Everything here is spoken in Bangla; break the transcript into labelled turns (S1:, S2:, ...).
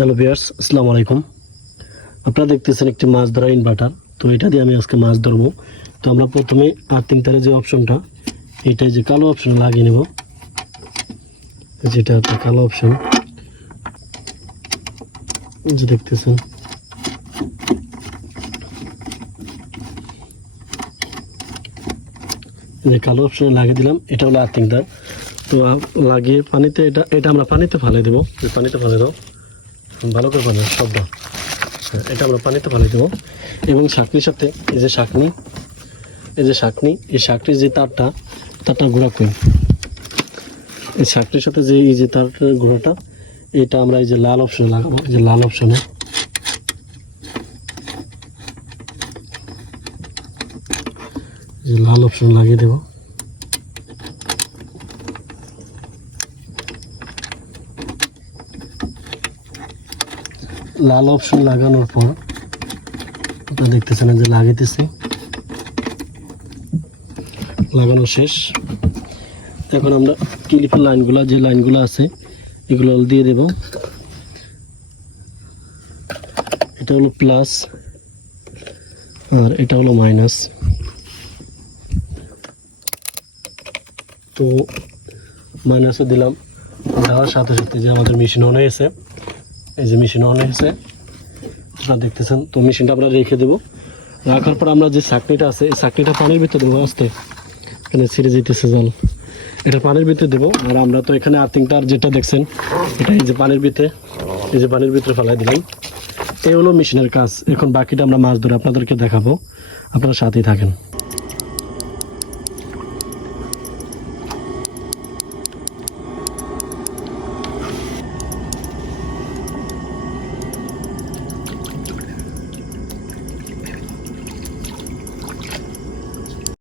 S1: হ্যালো বিয়ার্স আসসালামু আলাইকুম আপনারা দেখতেছেন একটি মাছ ধরা ইনভার্টার তো এটা দিয়ে আমি আজকে মাছ ধরবো। তো আমরা প্রথমে আর্থিং তারের যে অপশনটা এটা যে কালো অপশন লাগিয়ে নেব। যেটা আপনার কালো অপশন যে দেখতেছেন। যে কালো অপশনে লাগিয়ে দিলাম। এটা হলো আর্থিং তার তো লাগিয়ে পানিতে এটা এটা আমরা পানিতে ফালাই দেবো। পানিতে ফালে দাও। ভালো করে পানি হ্যাঁ, এটা আমরা পানিতে ফালাই দেবো। এবং শাকনির সাথে এই যে শাকনি এই যে শাকনি এই শাকনির যে তারটা তারটা ঘোরা কই এই শাকনির সাথে যে এই যে তার ঘোড়াটা এটা আমরা এই যে লাল অপশনে লাগাবো এই যে লাল অপশনে। যে লাল অপশন লাগিয়ে দেবো। লাল অপশন লাগানোর পর, আপনারা দেখতেছেন যে লাগাইতেছি লাগানো শেষ। এখন আমরা ক্লিপের লাইনগুলো যে লাইনগুলো আছে, এগুলো দিয়ে দেব। এটা হলো প্লাস আর এটা হলো মাইনাস তো মাইনাসও দিলাম। দেওয়ার সাথে সাথে যে আমাদের মেশিন অন হয়েছে এই যে মেশিন অন হয়েছে আপনারা দেখতেছেন, তো মেশিনটা আমরা রেখে দেবো। রাখার পর আমরা যে চাকনিটা আছে, এই চাকনিটা পানির ভিতরে দেবো আস্তে এখানে ছিঁড়ে যেতেছে জল। এটা পানির ভিতরে দেবো, আর আমরা তো এখানে আর্থিংটা যেটা দেখছেন, এটা এই যে পানির ভিতরে, এই যে পানির ভিতরে ফেলাই দিলাম। এই হলো মেশিনের কাজ। এখন বাকিটা আমরা মাছ ধরে আপনাদেরকে দেখাবো। আপনারা সাথেই থাকেন।